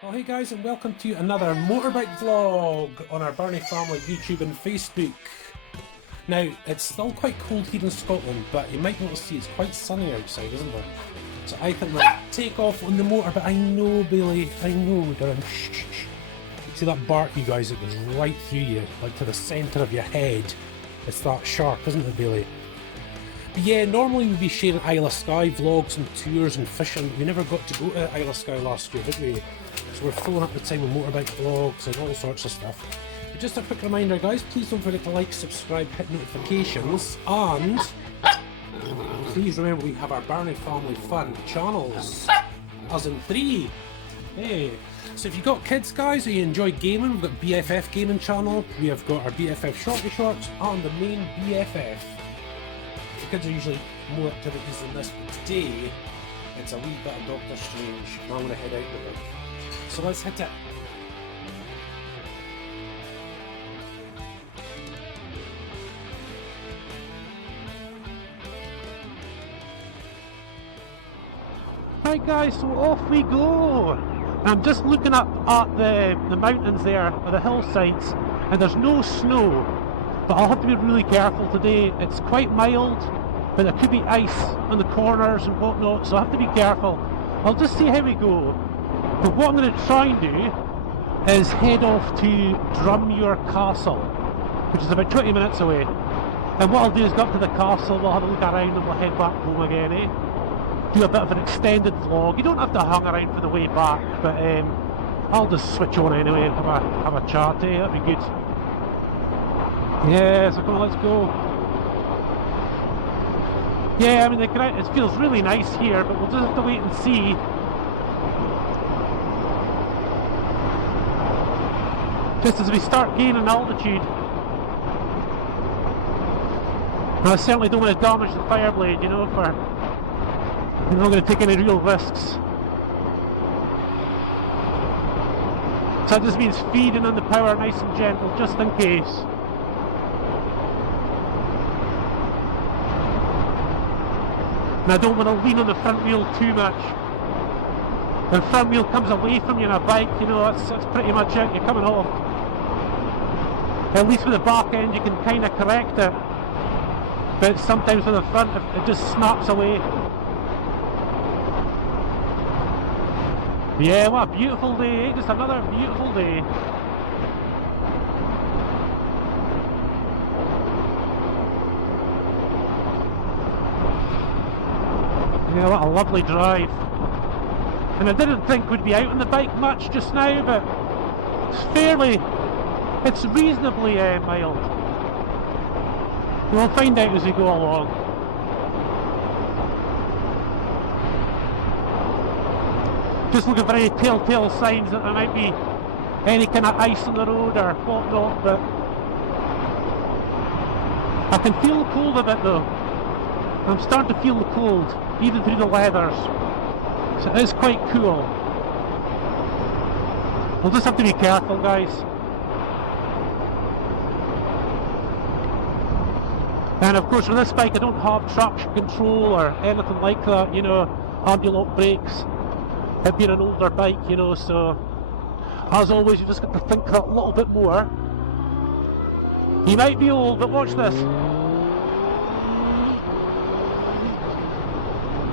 Oh hey guys, and welcome to another motorbike vlog on our Birnie Family YouTube and Facebook. Now, it's still quite cold here in Scotland, but you might notice it's quite sunny outside, isn't there? So I can take off on the motor, but I know, Bailey, I know, darling. Shh. See that bark, you guys? It goes right through you, like to the centre of your head. It's that sharp, isn't it, Bailey? But yeah, normally we'd be sharing Isle of Skye vlogs and tours and fishing. We never got to go to Isle of Skye last year, did we? So we're filling up the time with motorbike vlogs and all sorts of stuff. But just a quick reminder, guys, please don't forget to like, subscribe, hit notifications, and please remember we have our Birnie Family Fun channels, as in 3. Hey. So if you've got kids, guys, or you enjoy gaming, we've got BFF gaming channel, we have got our BFF Shorty shorts, and the main BFF. The kids are usually more activities than this, but today it's a wee bit of Doctor Strange, and I'm going to head out with it. So let's hit it. Right guys, so off we go. I'm just looking up at the mountains there, or the hillsides, and there's no snow, but I'll have to be really careful today. It's quite mild, but there could be ice on the corners and whatnot, so I have to be careful. I'll just see how we go. But what I'm going to try and do is head off to Drummuir Castle, which is about 20 minutes away. And what I'll do is go up to the castle, we'll have a look around and we'll head back home again, eh? Do a bit of an extended vlog. You don't have to hang around for the way back, but I'll just switch on anyway and have a chat, eh? That'd be good. Yeah, so come on, let's go. Yeah, I mean, it feels really nice here, but we'll just have to wait and see. Just as we start gaining altitude. And I certainly don't want to damage the fire blade, you know, I'm not going to take any real risks. So that just means feeding on the power nice and gentle, just in case. And I don't want to lean on the front wheel too much. When the front wheel comes away from you on a bike, you know, that's pretty much it, you're coming off. At least with the back end you can kind of correct it. But sometimes with the front it just snaps away. Yeah, what a beautiful day, just another beautiful day. Yeah, what a lovely drive. And I didn't think we'd be out on the bike much just now, but it's reasonably mild. We'll find out as we go along. Just looking for any telltale signs that there might be any kind of ice on the road or whatnot, but I can feel the cold a bit though. I'm starting to feel the cold, even through the leathers. So it is quite cool. We'll just have to be careful, guys. And of course with this bike I don't have traction control or anything like that, you know, anti-lock brakes. It being an older bike, you know, so as always you just got to think that a little bit more. You might be old, but watch this.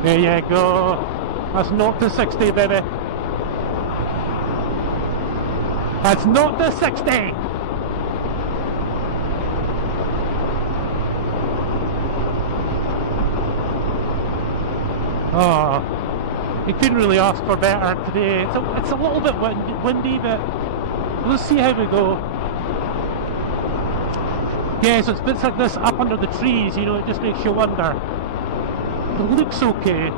There you go. That's not to 60, baby. That's not to 60. Oh. You couldn't really ask for better today. It's a little bit windy, but let's see how we go. Yeah, so it's bits like this up under the trees, you know, it just makes you wonder. It looks okay.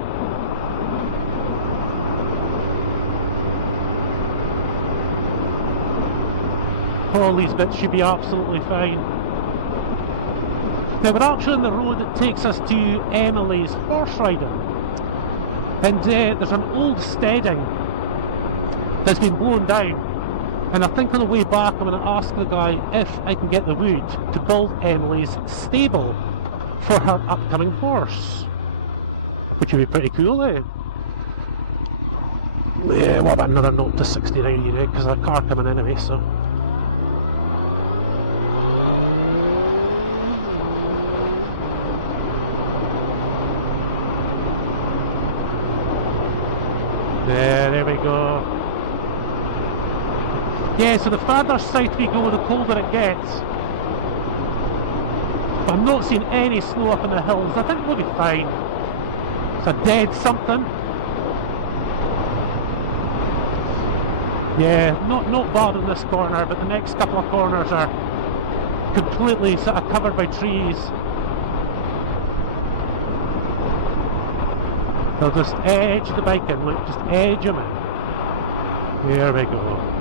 All these bits should be absolutely fine. Now we're actually on the road that takes us to Emily's horse riding. And there's an old steading that's been blown down, and I think on the way back I'm going to ask the guy if I can get the wood to build Emily's stable for her upcoming horse, which would be pretty cool, eh? Yeah, what about another 0 to 69 you know, because there's a car coming anyway, so. There we go. Yeah, so the further south we go, the colder it gets. But I'm not seeing any snow up in the hills. I think we'll be fine. It's a dead something. Yeah, not bad in this corner, but the next couple of corners are completely sort of covered by trees. They'll just edge the bike in, look, just edge them in. There we go.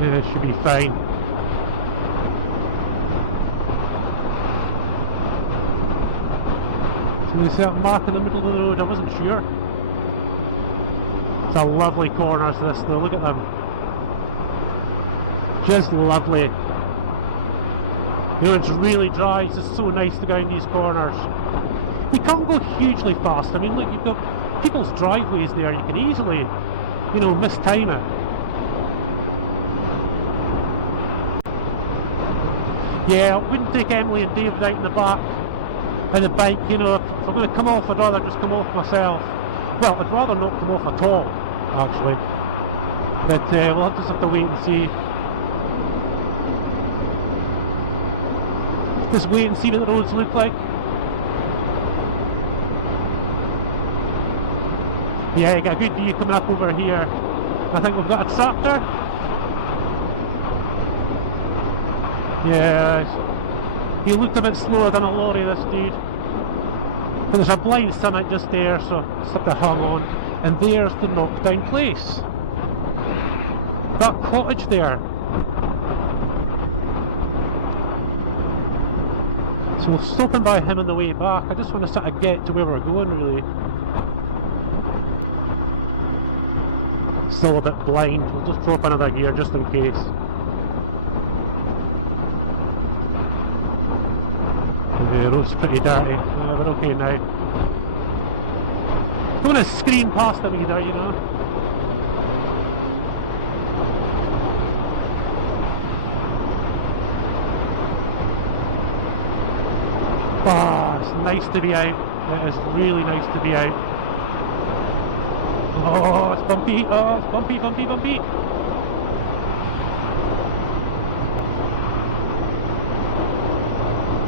Yeah, it should be fine. So we see that mark in the middle of the road, I wasn't sure. It's a lovely corners this though, look at them. Just lovely. You know, it's really dry, it's just so nice to go in these corners. You can't go hugely fast, I mean look, you've got people's driveways there, you can easily, you know, mistime it. Yeah, I wouldn't take Emily and David out in the back of the bike, you know, if I'm going to come off I'd rather just come off myself. Well, I'd rather not come off at all, actually. But we'll just have to wait and see. Just wait and see what the roads look like. Yeah, you got a good view coming up over here. I think we've got a tractor. Yeah, he looked a bit slower than a lorry, this dude. But there's a blind summit just there, so just have to hang on. And there's the knockdown place. That cottage there. So we're stopping by him on the way back. I just want to sort of get to where we're going, really. Still a bit blind. We'll just drop another gear just in case. The road's pretty dirty. We're okay now. Don't want to scream past them either, you know. Ah, oh, it's nice to be out. It is really nice to be out. Oh, it's bumpy. Oh, it's bumpy, bumpy, bumpy.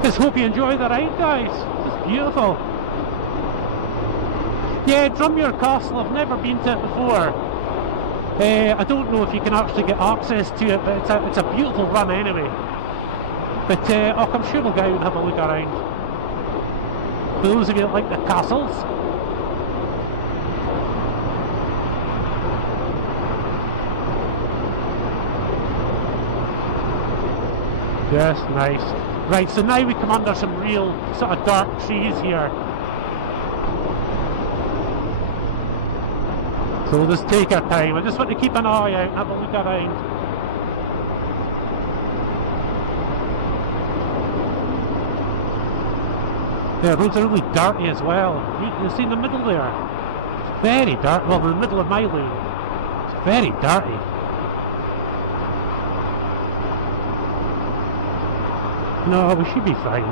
Just hope you enjoy the ride, guys. It's beautiful. Yeah, Drummuir Castle, I've never been to it before. I don't know if you can actually get access to it, but it's a beautiful run anyway. But oh, I'm sure we'll go out and have a look around. For those of you that like the castles. Yes, nice. Right, so now we come under some real sort of dark trees here. So we'll just take our time. I just want to keep an eye out and have a look around. The roads are really dirty as well. You see in the middle there? It's very dirty. Well, in the middle of my lane. It's very dirty. No, we should be fine.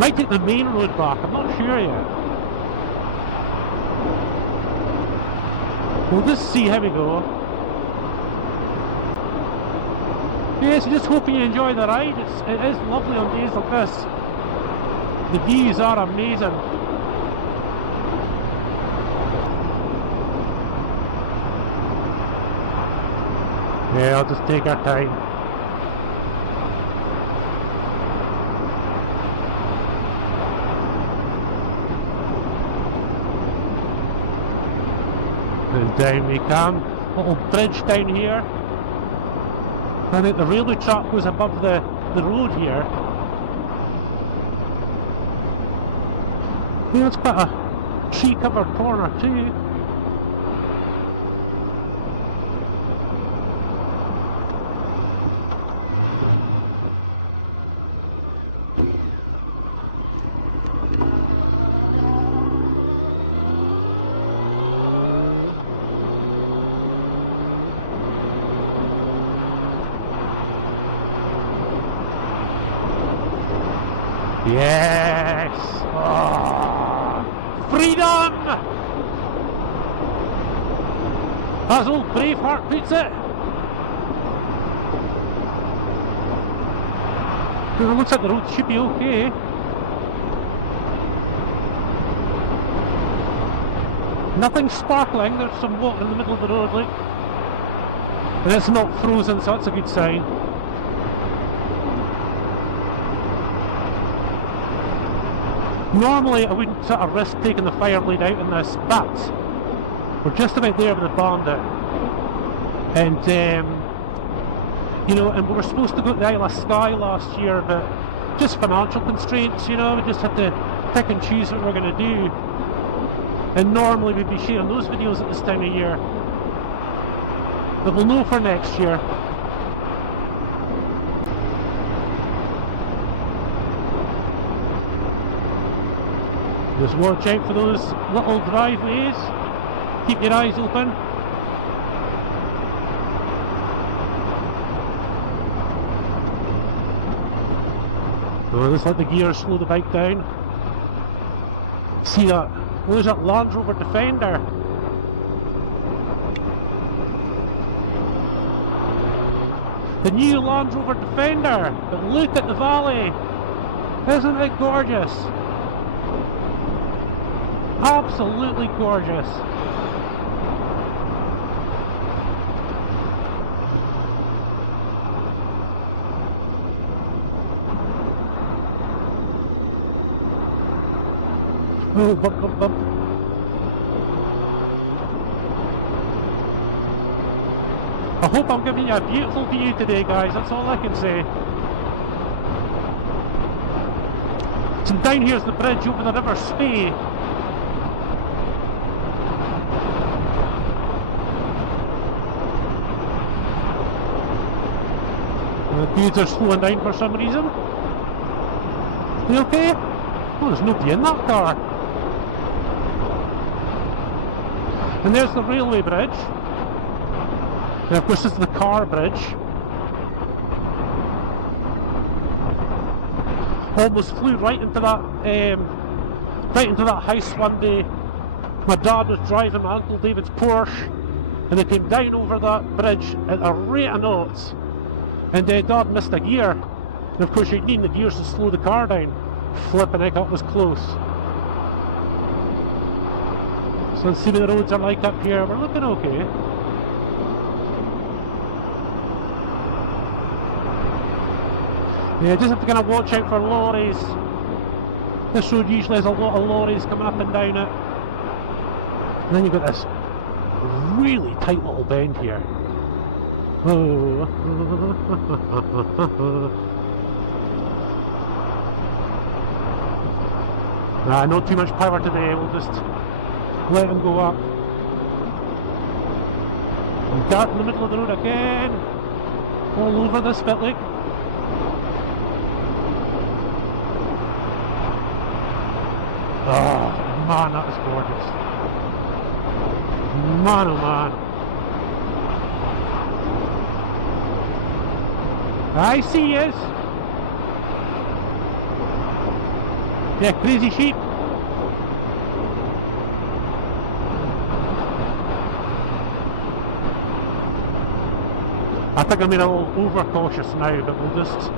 Might take the main road back, I'm not sure yet. We'll just see how we go. Yes, just hoping you enjoy the ride. It is lovely on days like this. The views are amazing. Yeah, I'll just take our time. And down we come. Little bridge down here. I think the railway track goes above the road here. Yeah, it's quite a tree covered corner too. Yes! Oh, freedom! As old Braveheart puts it. It looks like the road should be okay. Nothing sparkling, there's some water in the middle of the road, like. And it's not frozen, so that's a good sign. Normally I wouldn't sort of risk taking the fire blade out in this, but we're just about there with the barn down. And you know, and we were supposed to go to the Isle of Skye last year, but just financial constraints, you know, we just had to pick and choose what we're going to do. And normally we'd be sharing those videos at this time of year. But we'll know for next year. Just watch out for those little driveways. Keep your eyes open. Oh, just let the gears slow the bike down. See that? Oh, there's that Land Rover Defender. The new Land Rover Defender. But look at the valley. Isn't it gorgeous? Absolutely gorgeous. Oh, bump, bump, bump. I hope I'm giving you a beautiful view today, guys. That's all I can say. So down here's the bridge over the River Spey. The dudes are slowing down for some reason. You okay? Oh, there's nobody in that car. And there's the railway bridge. And of course this is the car bridge. Almost flew right into that house one day. My dad was driving my Uncle David's Porsche, and they came down over that bridge at a rate of knots. And Dad missed a gear. And of course you'd need the gears to slow the car down. Flipping heck, that was close. So let's see what the roads are like up here. We're looking okay. Yeah, just have to kind of watch out for lorries. This road usually has a lot of lorries coming up and down it. And then you've got this really tight little bend here. Oh. Nah, not too much power today, we'll just let him go up. And dart in the middle of the road again. All over this bit, like. Oh man, that was gorgeous. Man oh man. I see yes. Yeah, crazy sheep. I think I'm being a little overcautious now, but we'll just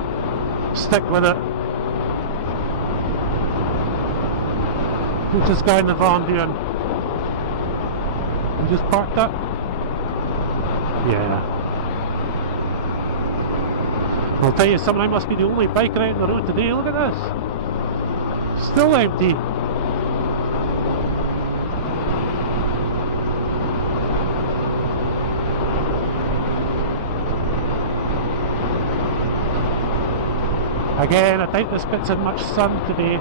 stick with it. What's this guy in the van doing? He just parked up? Yeah. I'll tell you something, I must be the only biker out on the road today. Look at this. Still empty. Again, I doubt this bit's in much sun today.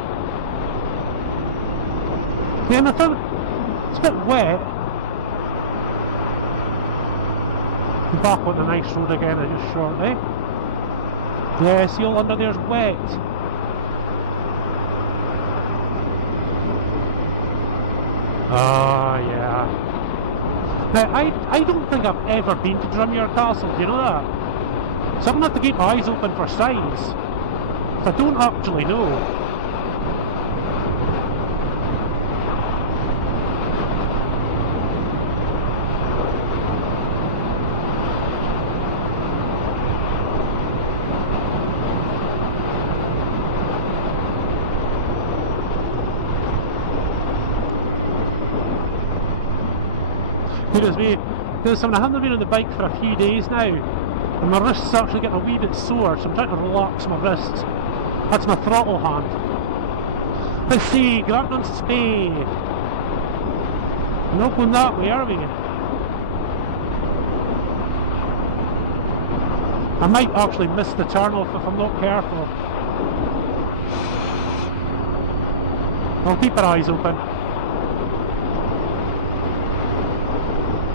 Yeah, and I thought it's a bit wet. Back on the nice road again, just shortly. Yeah, see all under there's wet. Oh yeah. Now I don't think I've ever been to Drummuir Castle, do you know that? So I'm going to have to keep my eyes open for signs. I don't actually know. goodness me. Because I haven't been on the bike for a few days now, and my wrist's actually getting a wee bit sore, so I'm trying to relax my wrists. That's my throttle hand. Let's see, get up on speed. We're not going that way, are we? I might actually miss the turn-off if I'm not careful. I'll keep our eyes open.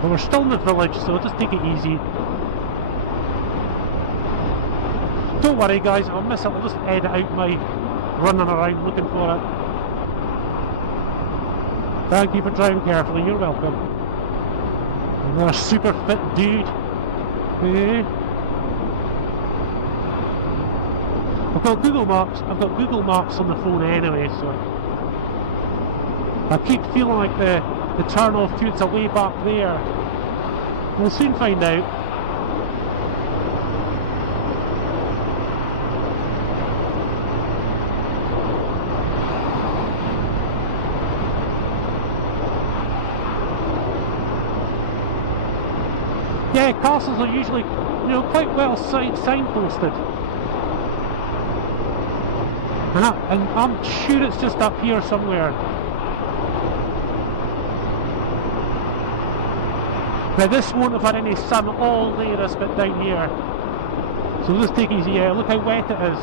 But we're still in the village, so just take it easy. Don't worry guys, if I miss it, I'll just edit out my running around looking for it. Thank you for driving carefully, you're welcome. Another super fit dude. Hey. I've got Google Maps on the phone anyway, so I keep feeling like the turn off tunes are way back there. We'll soon find out. Yeah, castles are usually, quite well signposted. And I'm sure it's just up here somewhere. Now this won't have had any sun all day, this bit down here. So we'll just take it easy. Yeah, look how wet it is.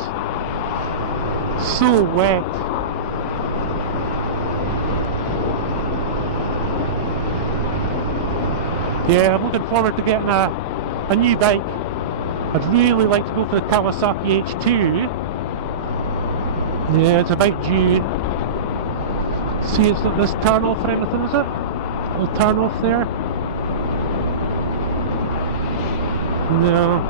So wet. Yeah, I'm looking forward to getting a new bike. I'd really like to go for the Kawasaki H2. Yeah, it's about June. See, it's not this turn off or anything, is it? Little turn off there. No.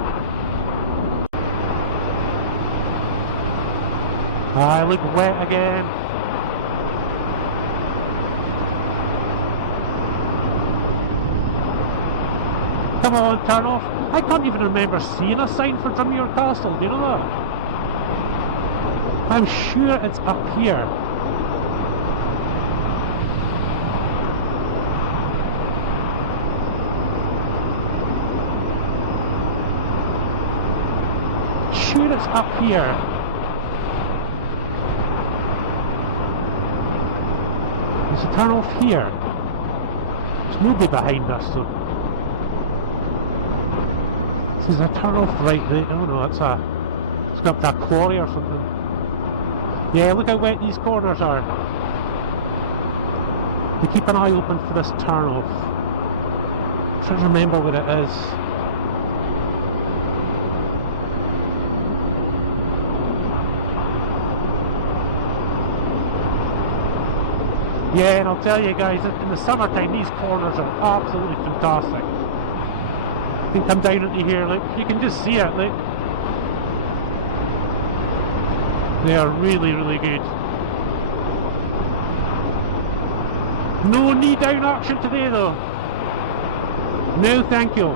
I look wet again. Come on, turn off. I can't even remember seeing a sign for Drummuir Castle, do you know that? I'm sure it's up here. Sure it's up here. There's a turn off here. There's nobody behind us, so there's a turn off right there. Oh no, it's got that quarry or something. Yeah, look how wet these corners are. We keep an eye open for this turn off. I'm trying to remember what it is. Yeah, and I'll tell you guys, in the summertime these corners are absolutely fantastic. You can come down into here, look, you can just see it, look. They are really, really good. No knee down action today though. No thank you.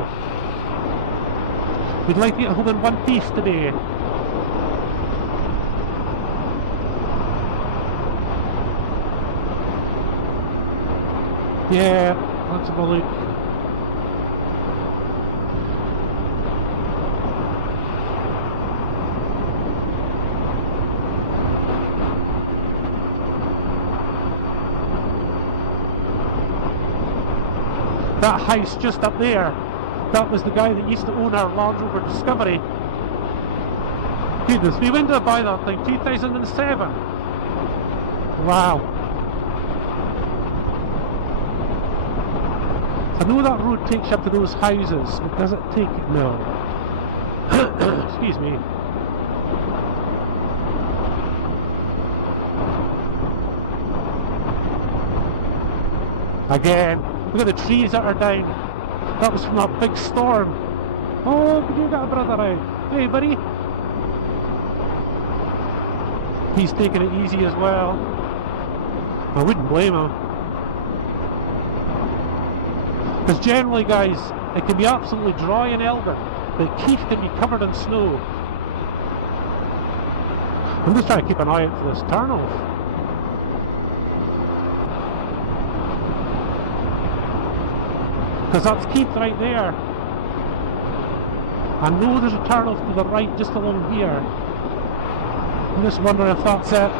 We'd like to get home in one piece today. Yeah, let's have a look. That house just up there, that was the guy that used to own our Land Rover Discovery. Goodness me, when did I buy that thing? 2007? Wow. I know that road takes you up to those houses, but does it take it? No. Excuse me. Again. Look at the trees that are down. That was from that big storm. Oh, could you get a brother out? Hey, buddy. He's taking it easy as well. I wouldn't blame him. Because generally, guys, it can be absolutely dry in Elgin, but Keith can be covered in snow. I'm just trying to keep an eye out for this turn-off. Because that's Keith right there. I know there's a turn off to the right just along here. I'm just wondering if that's it.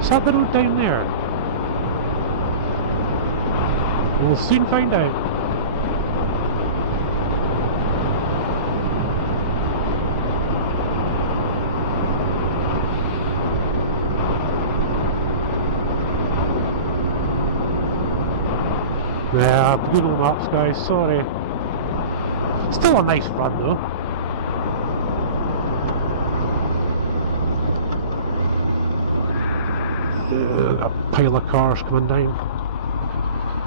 Is that the road down there? We'll soon find out. Yeah, Google Maps guys, sorry. Still a nice run though. A pile of cars coming down.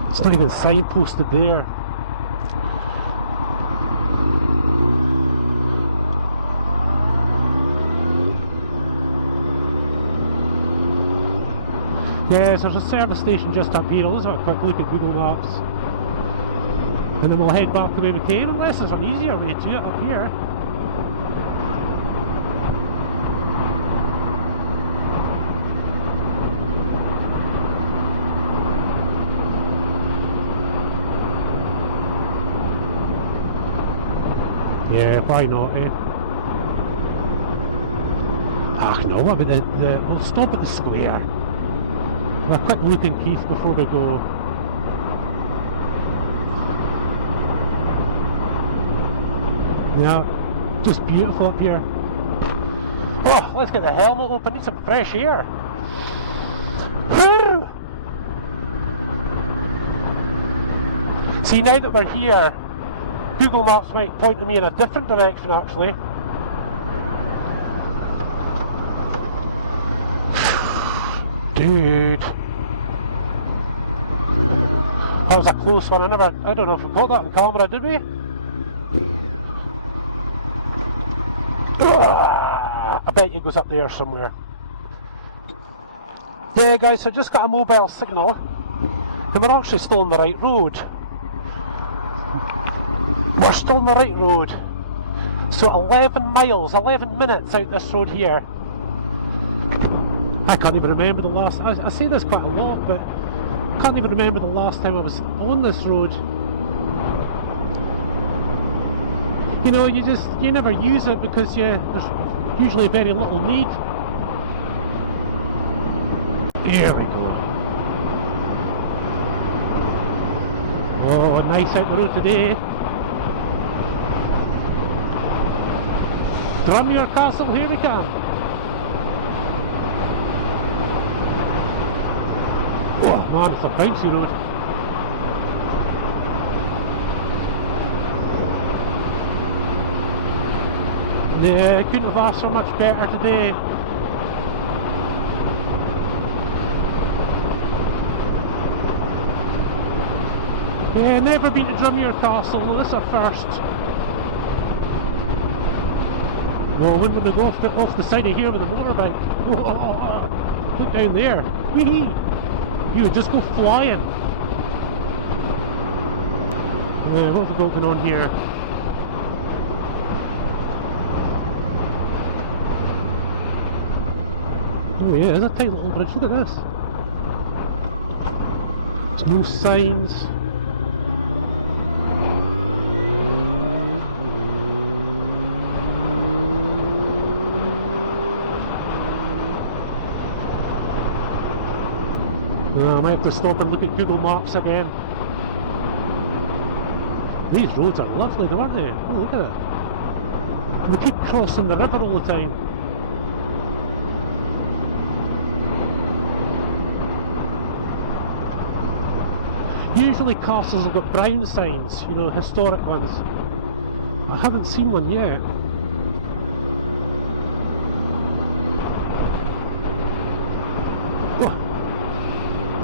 It's not even signposted there. Yes, there's a service station just up here. Let's have a quick look at Google Maps. And then we'll head back the way we came, unless there's an easier way to it up here. Yeah, why not, eh? Ah, no, what about we'll stop at the square. A quick look in Keith before we go. Yeah, just beautiful up here. Oh, let's get the helmet open, need some fresh air. See, now that we're here, Google Maps might point me in a different direction actually. Dude. That was a close one. I don't know if we got that on camera, did we? I bet it goes up there somewhere. Yeah guys, so I just got a mobile signal and we're actually still on the right road. We're still on the right road. So 11 miles, 11 minutes out this road here. I can't even remember the last, I say this quite a lot, but I can't even remember the last time I was on this road. You know, you never use it because there's usually very little need. Here we go. Oh, nice out the road today. Drummuir Castle, here we come. Oh man, it's a bouncy road. Yeah, couldn't have asked for much better today. Yeah, never been to Drummuir Castle, this is a first. Well, when we go off the side of here with a motorbike? Oh, look down there. Whee! You would just go flying. Yeah, what have we got going on here? Oh yeah, there's a tight little bridge, look at this. There's no signs. I might have to stop and look at Google Maps again. These roads are lovely though, aren't they? Oh, look at it. And we keep crossing the river all the time. Usually castles have got brown signs, you know, historic ones. I haven't seen one yet.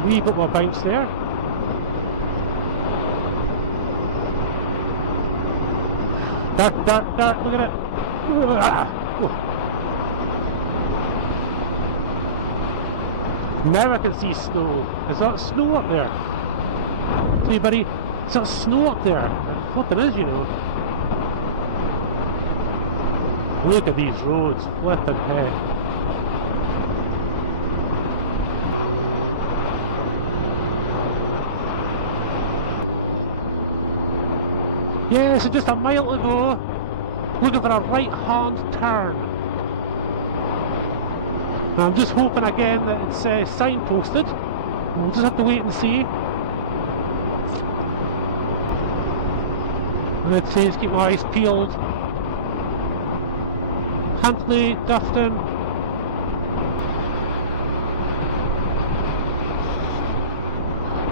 Wee bit more bounce there. Dark, dark, dark, look at it. Now I can see snow. Is that snow up there? Hey buddy, is that snow up there? Flipping is, you know. Look at these roads, flipping heck. Yeah, so just a mile to go, looking for a right-hand turn. And I'm just hoping again that it's signposted. We'll just have to wait and see. And it says keep my eyes peeled. Huntly, Dufftown.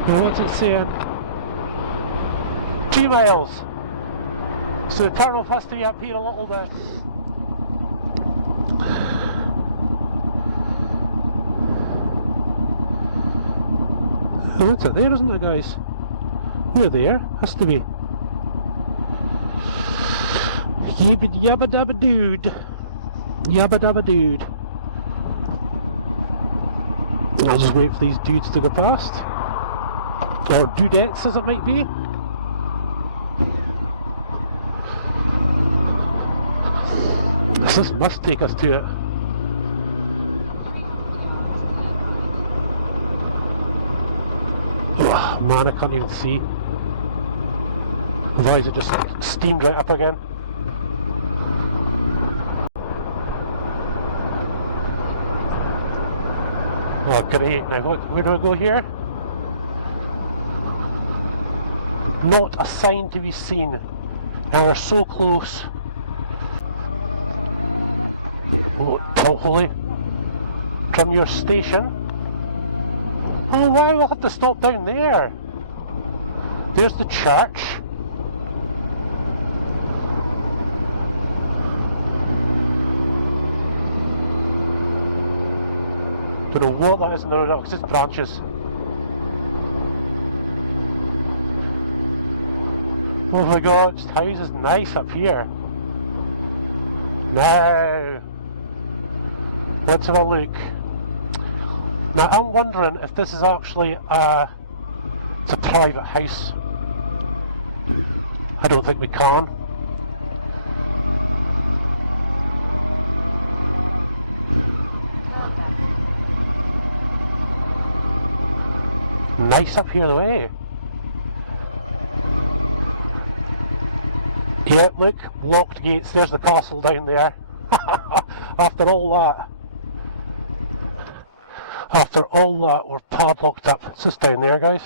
Now what's it saying? 2 miles. So the turn-off has to be up here a little bit. Oh, that's it there, isn't it, guys? We're there. Has to be. Yibbity yabba dabba dude. Yabba dabba dude. I'll just wait for these dudes to go past. Or dudettes, as it might be. This must take us to it. Oh, man, I can't even see. Otherwise it just like steamed right up again. Oh great, now where do I go here? Not a sign to be seen. Now we're so close. Oh, hopefully. Drummuir station. Oh wow, we'll have to stop down there. There's the church. Don't know what that is in the road, because it's branches. Oh my god, this house is nice up here. Now, let's have a look. Now I'm wondering if this is actually it's a private house. I don't think we can. Nice up here the way. Yeah, look, locked gates, there's the castle down there. After all that. After all that, we're padlocked up. It's just down there, guys.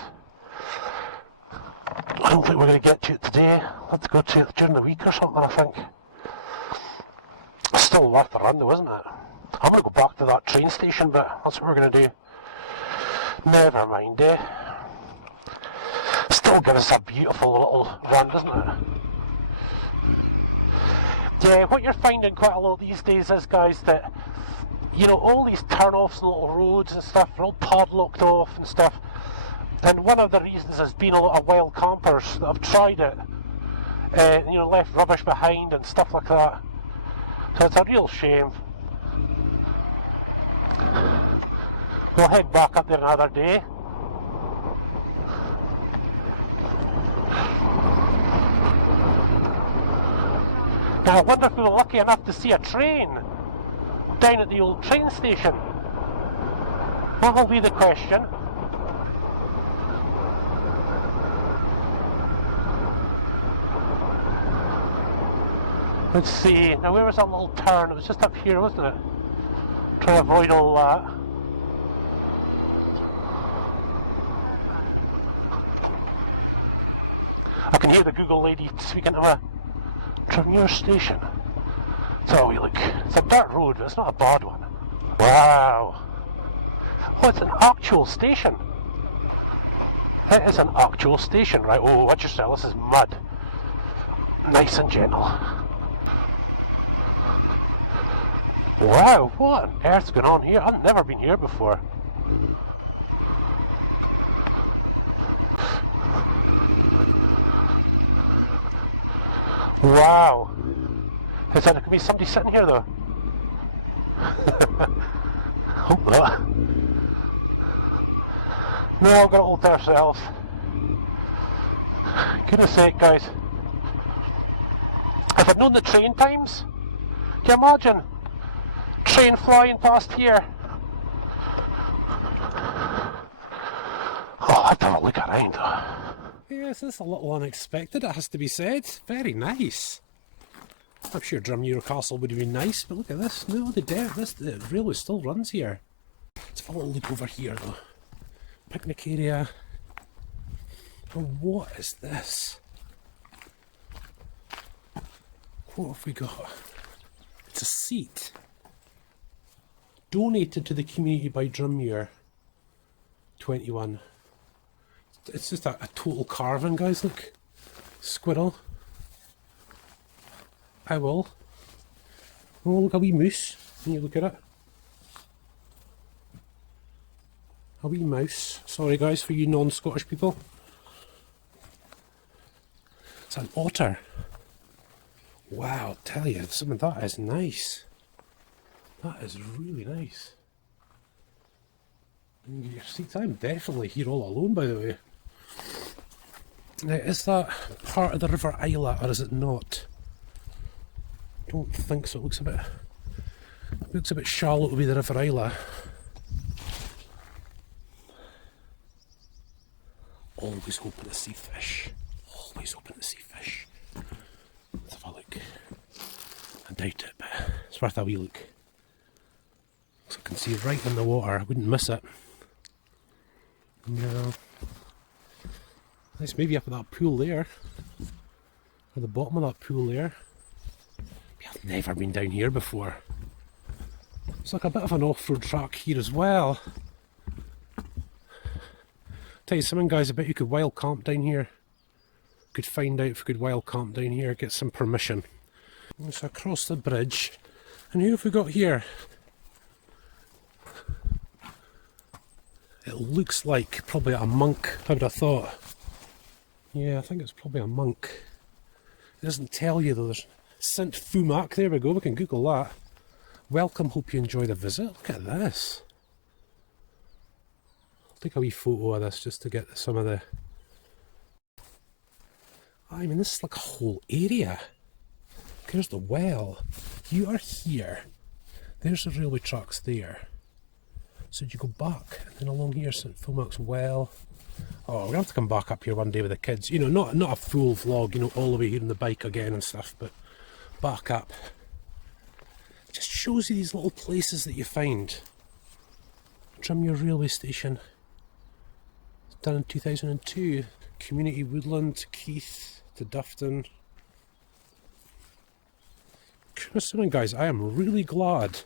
I don't think we're going to get to it today. We'll have to go to it during the week or something, I think. It's still worth the run though, isn't it? I'm going to go back to that train station, but that's what we're going to do. Never mind, eh? Still give us a beautiful little run, doesn't it? Yeah, what you're finding quite a lot these days is, guys, that, you know, all these turn-offs and little roads and stuff are all padlocked off and stuff. And one of the reasons has been a lot of wild campers that have tried it, you know, left rubbish behind and stuff like that. So it's a real shame. We'll head back up there another day. Now I wonder if we were lucky enough to see a train down at the old train station. That'll be the question. Let's see, now where was that little turn? It was just up here, wasn't it? Trying to avoid all that. I can hear the Google lady speaking to a Drummuir station. So we look, it's a dirt road, but it's not a bad one. Wow. Oh, it's an actual station. It is an actual station, right? Oh, watch yourself, this is mud. Nice and gentle. Wow, what on earth's going on here? I've never been here before. Wow. Is there going to be somebody sitting here though? Hope not. No, we've got it all to ourselves. Goodness sake, guys. If I'd known the train times, Can you imagine? Train flying past here. Oh, I'd have a look around though. Yes, this is a little unexpected, it has to be said. Very nice. I'm sure Drummuir Castle would have been nice, but look at this. No, the railway still runs here. Let's have a little look over here though. Picnic area. Oh, what is this? What have we got? It's a seat. Donated to the community by Drummuir. 21. It's just a total carving, guys, look. Squirrel. Owl. Oh, look, a wee moose. Can you look at it? A wee mouse. Sorry, guys, for you non-Scottish people. It's an otter. Wow, tell you, some of that is nice. That is really nice. And you get your seats. I'm definitely here all alone, by the way. Now, is that part of the River Isla, or is it not? I don't think so. It looks a bit shallow to be the River Isla. Always open to see fish. Always open to see fish. Let's have a look. I doubt it, but it's worth a wee look. So I can see right in the water. I wouldn't miss it. No. Nice, maybe up at that pool there. Or the bottom of that pool there. I've never been down here before. It's like a bit of an off-road track here as well. Tell you something, guys, I bet you could wild camp down here. Could find out if we could wild camp down here, get some permission. So across the bridge. And who have we got here? It looks like probably a monk, I would have thought. Yeah, I think it's probably a monk. It doesn't tell you though. There's St. Fumac, there we go, we can Google that. Welcome, hope you enjoy the visit. Look at this. I'll take a wee photo of this just to get some of the... I mean, this is like a whole area. There's the well. You are here. There's the railway tracks there. So you go back and then along here, St. Fumac's well. Oh, we're gonna have to come back up here one day with the kids. You know, not a full vlog, you know, all the way here on the bike again and stuff, but back up. It just shows you these little places that you find. Drummuir railway station. Done in 2002. Community Woodland, Keith to Dufftown. Goodness me, guys, I am really glad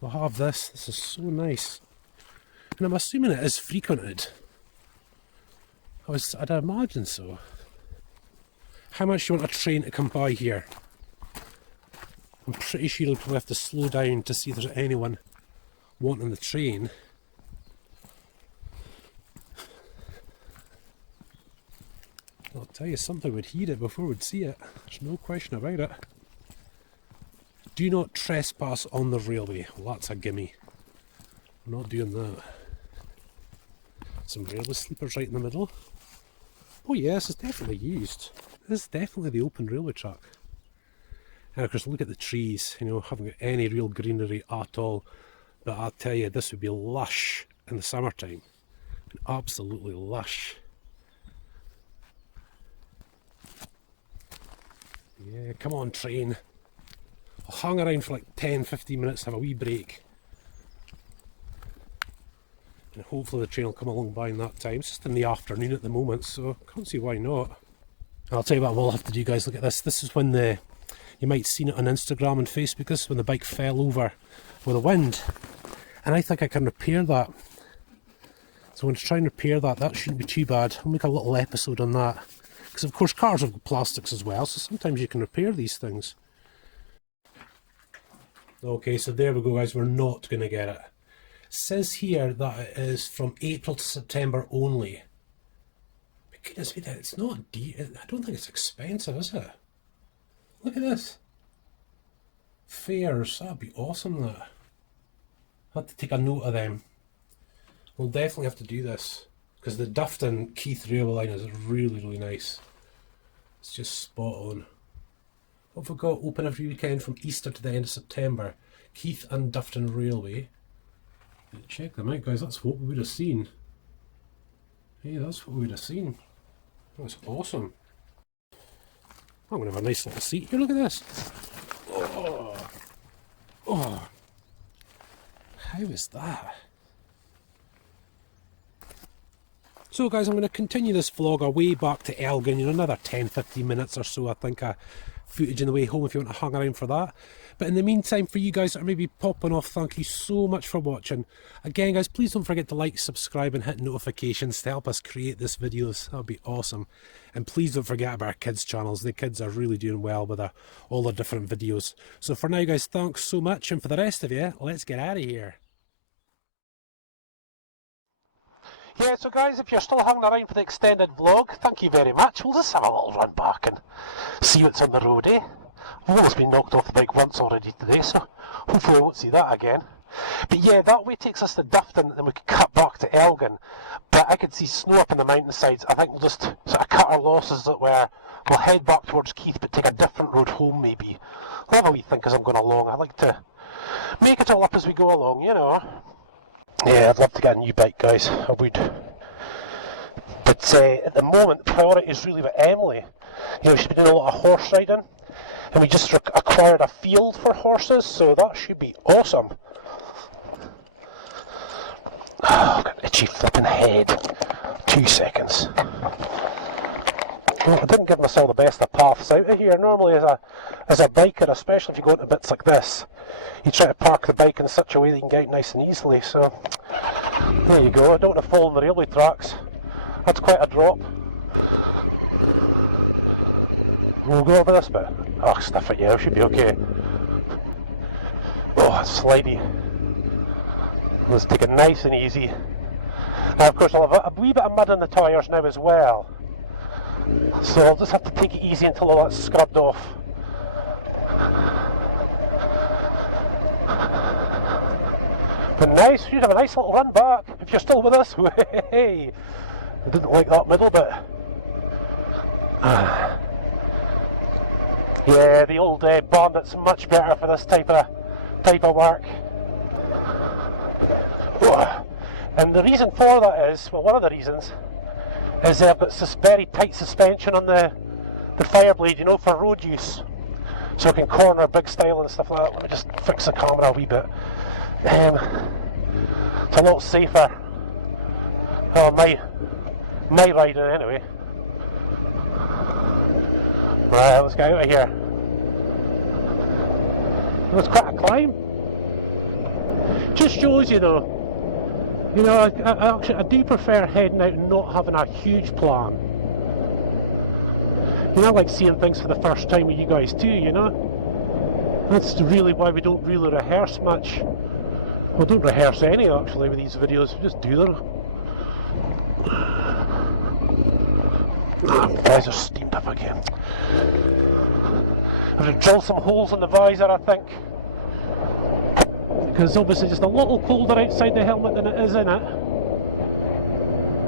we'll have this. This is so nice. And I'm assuming it is frequented. I'd imagine so. How much do you want a train to come by here? I'm pretty sure you'll probably have to slow down to see if there's anyone wanting the train. I'll tell you, something would hear it before we'd see it. There's no question about it. Do not trespass on the railway. Well, that's a gimme. I'm not doing that. Some railway sleepers right in the middle. Oh yes, it's definitely used. This is definitely the open railway track. And of course, look at the trees, you know, haven't got any real greenery at all. But I'll tell you, this would be lush in the summertime. Absolutely lush. Yeah, come on train. I'll hang around for like 10-15 minutes, have a wee break. And hopefully the train will come along by in that time. It's just in the afternoon at the moment, so I can't see why not. And I'll tell you what we'll have to do, guys, look at this. This is when you might have seen it on Instagram and Facebook, this is when the bike fell over with the wind. And I think I can repair that. So when I try and repair that, that shouldn't be too bad. I'll make a little episode on that. Because of course cars have got plastics as well, so sometimes you can repair these things. Okay, so there we go, guys, we're not going to get it. It says here that it is from April to September only. But goodness me, it's not I don't think it's expensive, is it? Look at this. Fares, that'd be awesome, that. I'll have to take a note of them. We'll definitely have to do this. Because the Dufftown Keith railway line is really, really nice. It's just spot on. What have we got open every weekend from Easter to the end of September? Keith and Dufftown Railway. Check them out, guys. That's what we would have seen. Hey, that's what we would have seen. That's awesome. I'm going to have a nice little seat here. Look at this. Oh. Oh. How is that? So guys, I'm going to continue this vlog our way back to Elgin, another 10-15 minutes or so I think footage on the way home if you want to hang around for that. But in the meantime, for you guys that are maybe popping off, thank you so much for watching. Again guys, please don't forget to like, subscribe and hit notifications to help us create this videos. That would be awesome. And please don't forget about our kids channels. The kids are really doing well with all the different videos. So for now guys, thanks so much, and for the rest of you, let's get out of here. Yeah, so guys, if you're still hanging around for the extended vlog, thank you very much. We'll just have a little run back and see what's on the road, eh? I've almost been knocked off the bike once already today, so hopefully I won't see that again. But yeah, that way takes us to Dufftown, and then we could cut back to Elgin. But I could see snow up in the mountainsides. I think we'll just sort of cut our losses that we'll head back towards Keith, but take a different road home maybe. I'll have a wee think as I'm going along. I like to make it all up as we go along, Yeah, I'd love to get a new bike, guys. I would. But at the moment, the priority is really with Emily. She's been doing a lot of horse riding, and we just acquired a field for horses, so that should be awesome. Oh, I've got an itchy flipping head. 2 seconds. Oh, I didn't give myself the best of paths out of here. Normally, as a biker, especially if you go into bits like this, you try to park the bike in such a way that you can get out nice and easily. So there you go. I don't want to fall on the railway tracks. That's quite a drop. We'll go over this bit. Oh, stuff it, yeah, should be okay. Oh, it's slidey. Let's take it nice and easy. Now, of course, I'll have a wee bit of mud on the tyres now as well. So I'll just have to take it easy until all that's scrubbed off. But nice, you have a nice little run back if you're still with us. Hey, I didn't like that middle bit. Yeah, the old Bandit's much better for this type of work. And the reason for that is, well, one of the reasons is I've got very tight suspension on the Fireblade, for road use, so I can corner big style and stuff like that. Let me just fix the camera a wee bit. It's a lot safer. Oh, my riding anyway. Right, let's get out of here. It was quite a climb. Just shows you though, I do prefer heading out and not having a huge plan. I like seeing things for the first time with you guys too, That's really why we don't really rehearse much. Well, don't rehearse any actually with these videos, we just do them. Guys are steamed up again. I'm going to drill some holes in the visor, I think. Because obviously just a little colder outside the helmet than it is in it.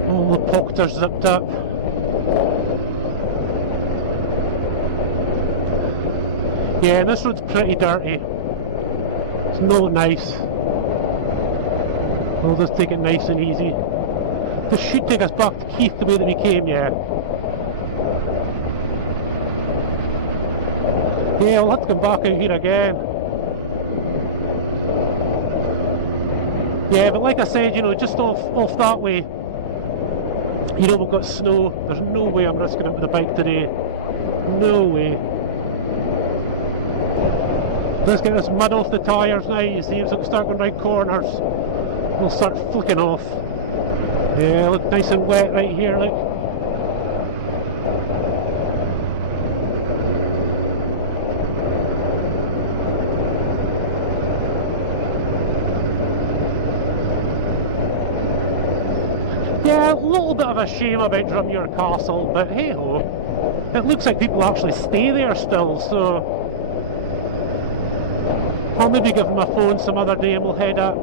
All the pockets are zipped up. Yeah, this road's pretty dirty. It's not nice. We'll just take it nice and easy. This should take us back to Keith the way that we came, yeah. Yeah, we'll have to come back out here again. Yeah, but like I said, just off that way, we've got snow. There's no way I'm risking it with the bike today. No way. Let's get this mud off the tyres now, you see, as we start going round corners. We'll start flicking off. Yeah, look nice and wet right here, look. Yeah, a little bit of a shame about Drummuir Castle, but hey ho. It looks like people actually stay there still, so I'll maybe give them a phone some other day and we'll head up.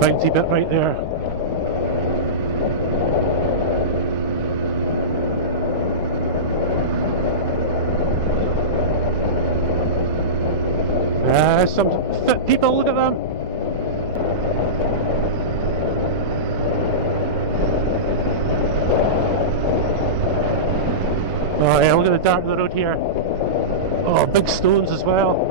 bouncy bit right there. Some fit people, look at them. Oh yeah, look at the dart of the road here. Oh, big stones as well.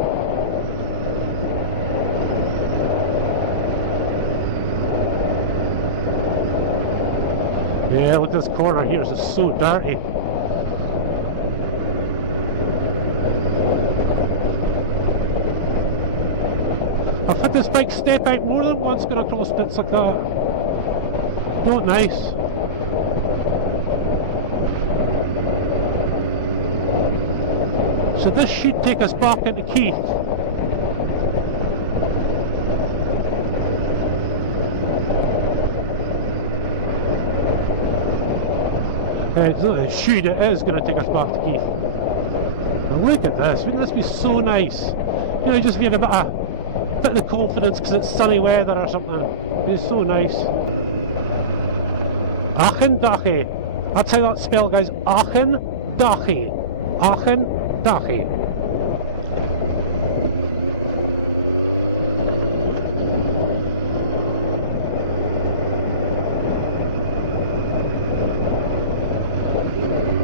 Yeah, look at this corner here, it's just so dirty. I've had this bike step out more than once going across bits like that. Not nice. So this should take us back into Keith. It should, it is going to take us back to Keith. Now look at this, wouldn't this be so nice? You know, just if you have a bit of the confidence because it's sunny weather or something. It's so nice. Achendache. That's how that's spelled, guys. Achendache. Achendache.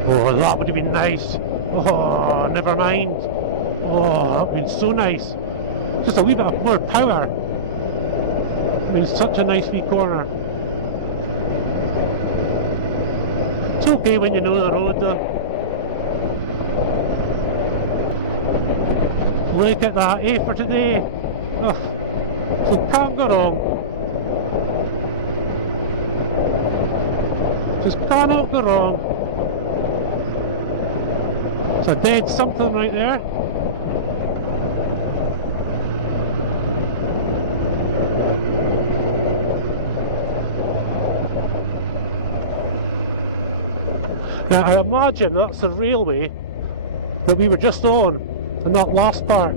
Oh, that would have been nice. Oh, never mind. Oh, that would have been so nice. Just a wee bit of more power. I mean, it's such a nice wee corner. It's okay when you know the road though. Look at that, for today. Oh, so can't go wrong. Just cannot go wrong. It's a dead something right there. Now I imagine that's the railway that we were just on in that last part.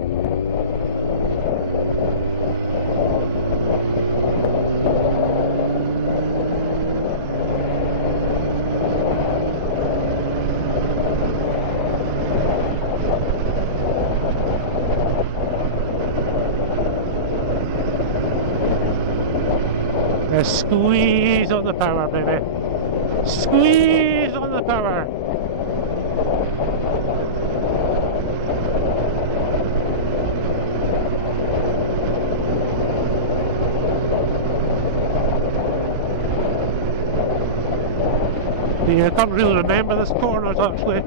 Squeeze on the power, baby. Squeeze on the power. Yeah, I can't really remember this corners actually.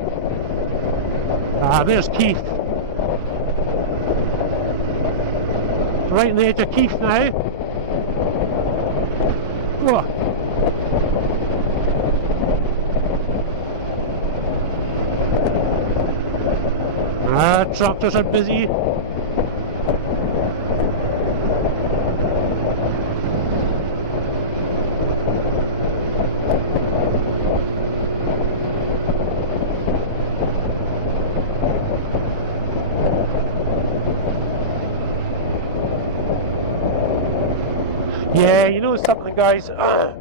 Ah, there's Keith. Right on the edge of Keith now. Whoa. Ah, tractors are busy. Yeah, you know something, guys? I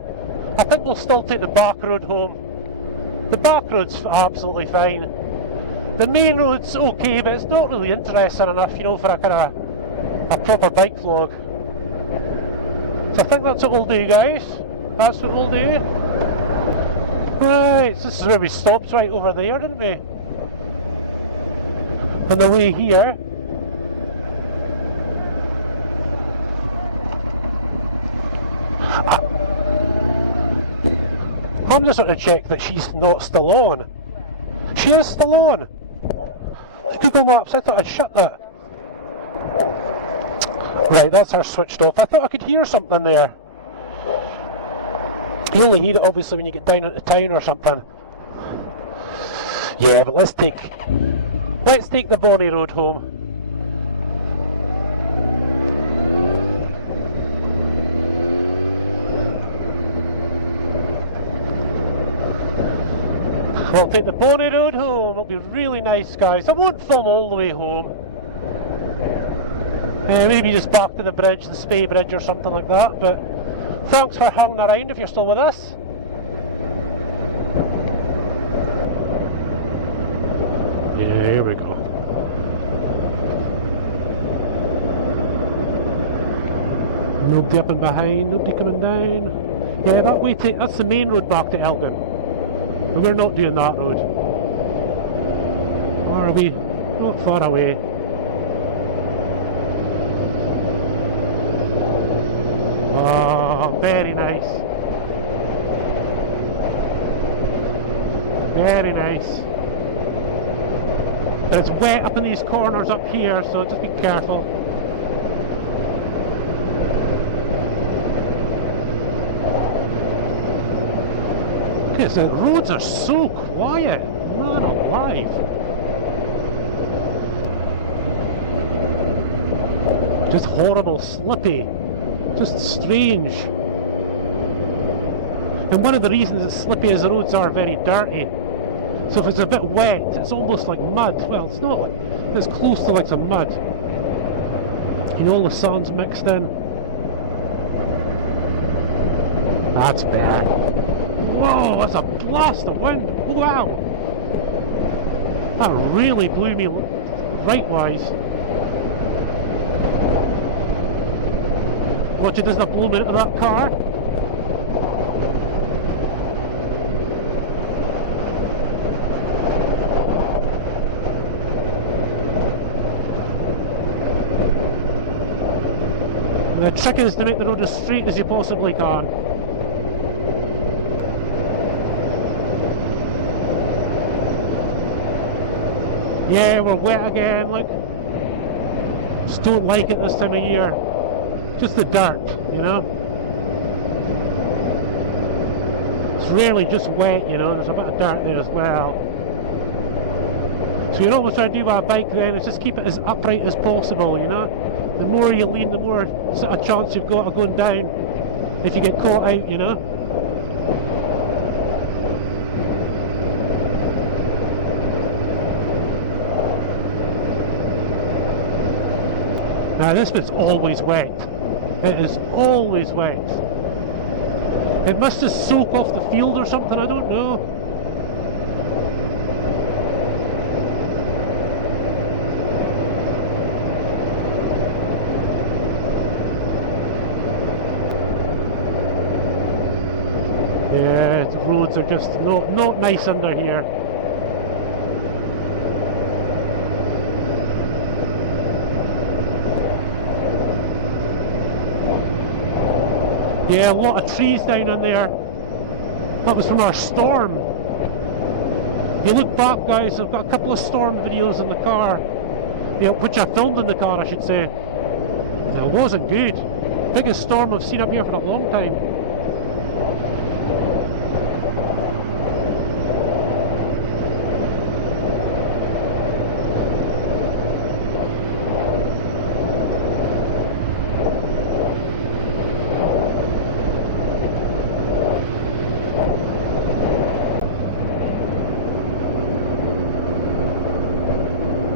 think we'll still take the back road home. The back road's absolutely fine. The main road's okay, but it's not really interesting enough, you know, for a kind of a proper bike vlog. So I think that's what we'll do, guys. That's what we'll do. Right, so this is where we stopped, right over there, didn't we? On the way here. I'm just going to check that she's not still on. She is still on. The Google Maps, I thought I'd shut that. Right, that's her switched off. I thought I could hear something there. You only hear it obviously when you get down into town or something. Yeah, but let's take the Bonnie Road home. We'll take the Bonnie Road home. It'll be really nice, guys. I won't film all the way home. Maybe just back to the bridge, the Spey Bridge or something like that, but thanks for hanging around if you're still with us. Yeah, here we go. Nobody up and behind, nobody coming down. Yeah, that way that's the main road back to Elgin. But we're not doing that road. Or are we? Not far away. Oh, very nice. Very nice. But it's wet up in these corners up here, so just be careful. Okay, so the roads are so quiet. Man alive. Just horrible, slippy. Just strange. And one of the reasons it's slippy is the roads are very dirty. So if it's a bit wet, it's almost like mud. Well, it's not like, it's close to like some mud. You know, all the sand's mixed in. That's bad. Whoa, that's a blast of wind. Wow. That really blew me right-wise. Watch it doesn't blow me into that car. The trick is to make the road as straight as you possibly can. Yeah, we're wet again, look. Just don't like it this time of year. Just the dirt, you know. It's rarely just wet, you know, there's a bit of dirt there as well. So you're always trying to do with a bike then, is just keep it as upright as possible, you know. The more you lean, the more sort of chance you've got of going down if you get caught out, you know. Now this bit's always wet. It is always wet. It must just soak off the field or something, I don't know. Yeah, the roads are just not nice under here. Yeah, a lot of trees down in there. That was from our storm. You look back, guys, I've got a couple of storm videos in the car, which I filmed in the car, I should say. It wasn't good. Biggest storm I've seen up here for a long time.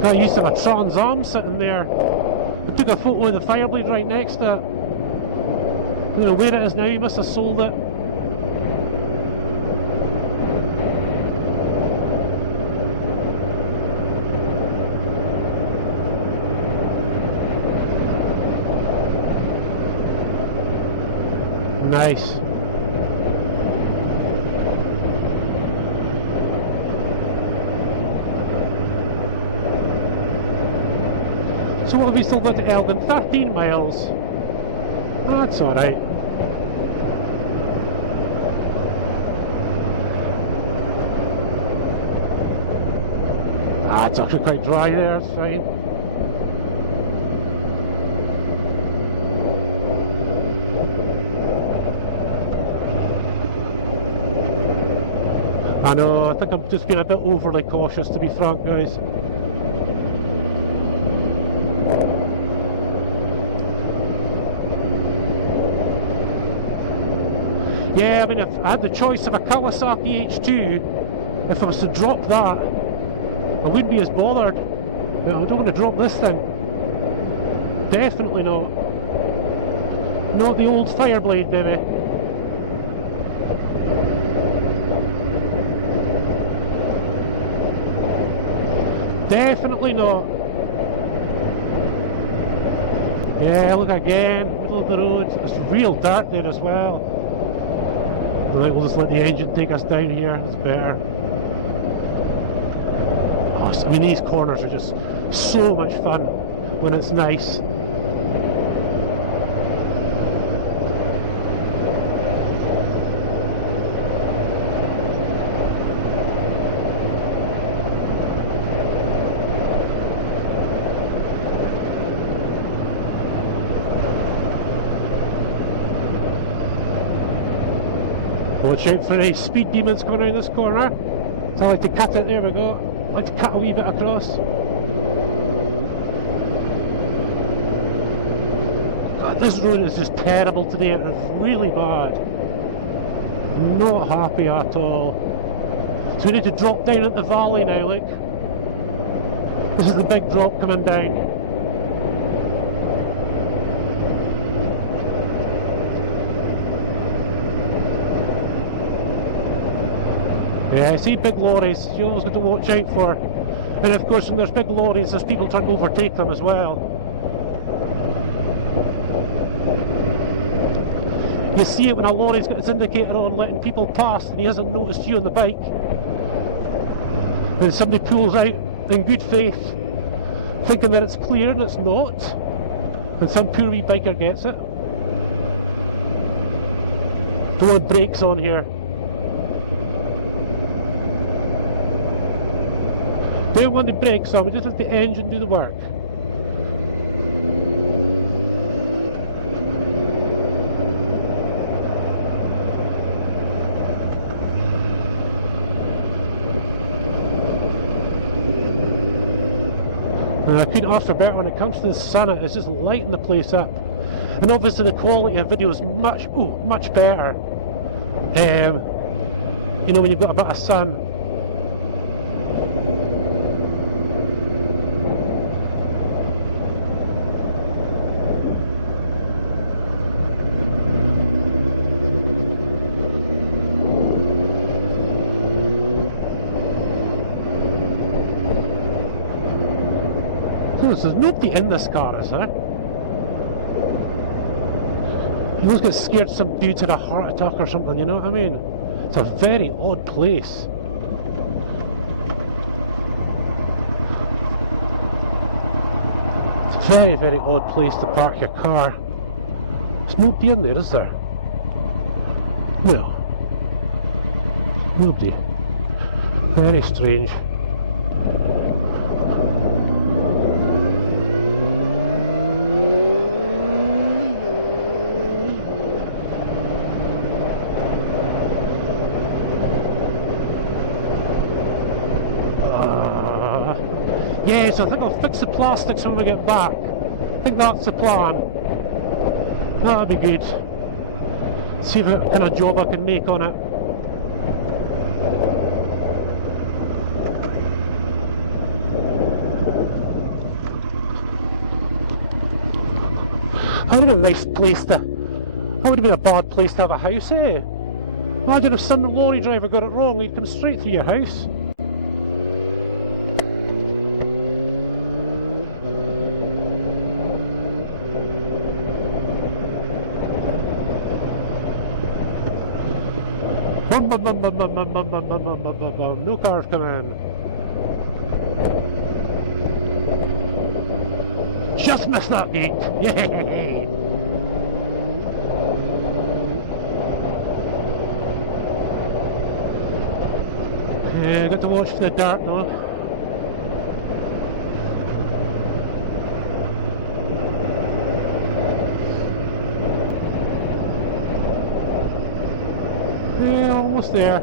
I used to have a Trans Am sitting there. I took a photo of the Fireblade right next to it. I don't know where it is now, he must have sold it. Nice. So what have we still got to Elgin? 13 miles. That's alright. It's actually quite dry there, it's fine. I know, I think I'm just being a bit overly cautious, to be frank, guys. Yeah, I mean, if I had the choice of a Kawasaki H2, if I was to drop that, I wouldn't be as bothered. I don't want to drop this thing. definitely not. Not the old Fireblade, baby. Definitely not. Yeah, look again, middle of the road. It's real dark there as well. Right, we'll just let the engine take us down here. It's better. Oh, I mean, these corners are just so much fun when it's nice. Watch out for any speed demons coming around this corner. So I like to cut it, there we go. I like to cut a wee bit across. God, this road is just terrible today, it's really bad. Not happy at all. So we need to drop down at the valley now, look. This is the big drop coming down. Yeah, see big lorries, you always got to watch out for. And of course when there's big lorries, there's people trying to overtake them as well. You see it when a lorry's got its indicator on letting people pass and he hasn't noticed you on the bike. And somebody pulls out in good faith, thinking that it's clear and it's not. And some poor wee biker gets it. Don't want brakes on here. Don't want the brakes on, we just let the engine do the work. And I couldn't ask for better when it comes to the sun, it's just lighting the place up. And obviously the quality of video is much better. You know, when you've got a bit of sun. There's nobody in this car, is there? You always get scared some dude's had a heart attack or something, you know what I mean? It's a very odd place. It's a very, very odd place to park your car. There's nobody in there, is there? No. Nobody. Very strange. Yes, I think I'll fix the plastics when we get back. I think that's the plan. That'll be good. See what kind of job I can make on it. That would have been a nice place to... That would have been a bad place to have a house, eh? Imagine if some lorry driver got it wrong, he'd come straight through your house. No cars coming. Just missed that gate. Yay! Yeah, got to watch for the dirt though. Yeah, almost there.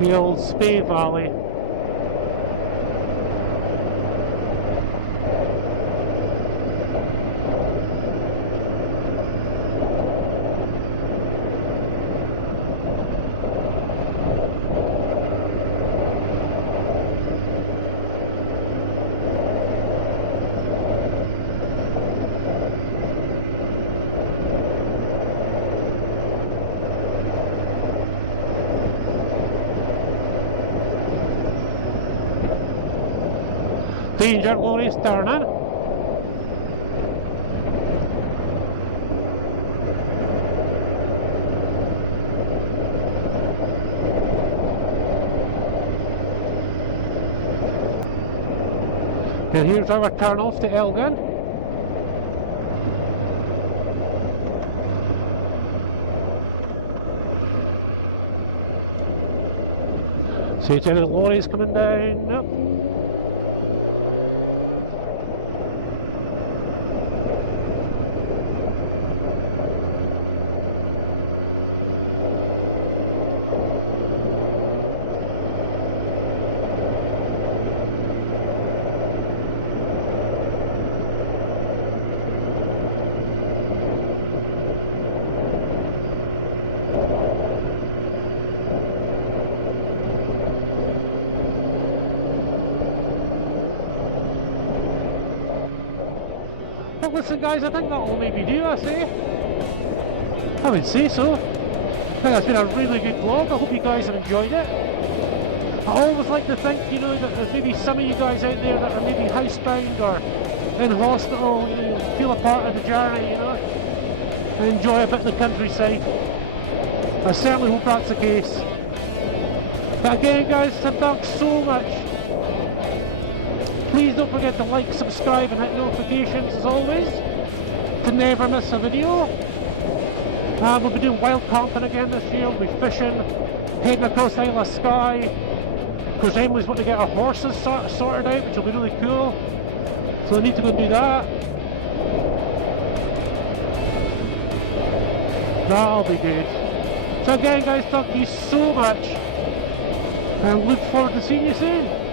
The old Spey Valley. Danger, lorries turning. And here's our turn off to Elgin. See any lorries coming down. Nope. But listen guys, I think that'll maybe do us, eh? I would say so. I think it's been a really good vlog. I hope you guys have enjoyed it. I always like to think, you know, that there's maybe some of you guys out there that are maybe housebound or in hospital, you know, feel a part of the journey, you know, and enjoy a bit of the countryside. I certainly hope that's the case. But again guys, thanks so much. Please don't forget to like, subscribe and hit notifications as always to never miss a video. We'll be doing wild camping again this year. We'll be fishing, heading across Isle of Skye. Because Emily's wanting to get our horses sorted out, which will be really cool. So I need to go and do that. That'll be good. So again guys, thank you so much. And look forward to seeing you soon.